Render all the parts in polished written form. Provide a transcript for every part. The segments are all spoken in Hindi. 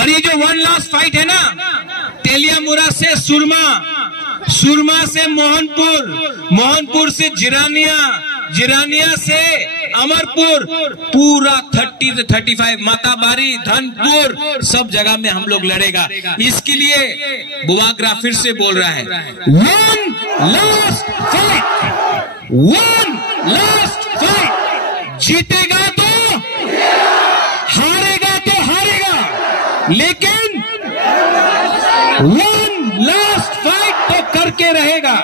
और ये जो वन लास्ट फाइट है ना, तेलियामुरा से सुरमा, सुरमा से मोहनपुर, मोहनपुर से जिरानिया, जिरानिया से अमरपुर, पूरा 30 से 35 माताबारी, धनपुर, सब जगह में हम लोग लड़ेगा। इसके लिए बुआग्रा फिर से बोल रहा है, one last fight, one last fight. जीतेगा तो हारेगा तो हारेगा, लेकिन वन लास्ट फाइट तो करके रहेगा।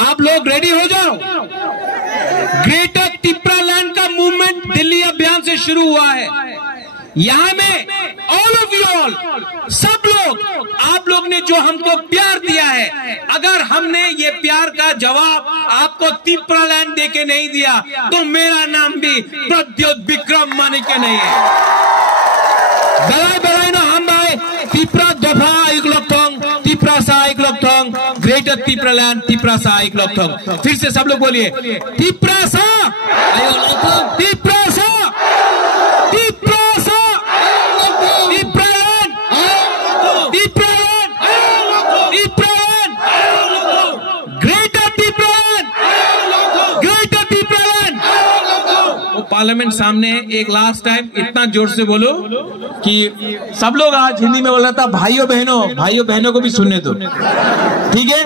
आप लोग रेडी हो जाओ। ग्रेटर तिप्रालैंड का मूवमेंट दिल्ली अभियान से शुरू हुआ है। यहां में ऑल ऑफ यू ऑल, सब लोग, आप लोग ने जो हमको प्यार दिया है, अगर हमने ये प्यार का जवाब आपको तिप्रालैंड देके नहीं दिया तो मेरा नाम भी प्रद्योत विक्रम मानिके नहीं है। बराई बराई ना हम भाई तिप्रा दफा एक लोग, तिप्रा सा एक लोग, ग्रेटर तिप्रालैंड, तिप्रा सा एक लोग। फिर से सब लोग बोलिए, तिप्रा सा, तिप्रा सा, तिप्रा सा, तिप्रालैंड, तिप्रालैंड, तिप्रालैंड, ग्रेटर तिप्रालैंड, ग्रेटर तिप्रालैंड। वो पार्लियामेंट सामने एक लास्ट टाइम इतना जोर से बोलो कि सब लोग आज हिंदी में बोल रहा था, भाइयों बहनों, भाइयों बहनों को भी सुनने दो, ठीक है?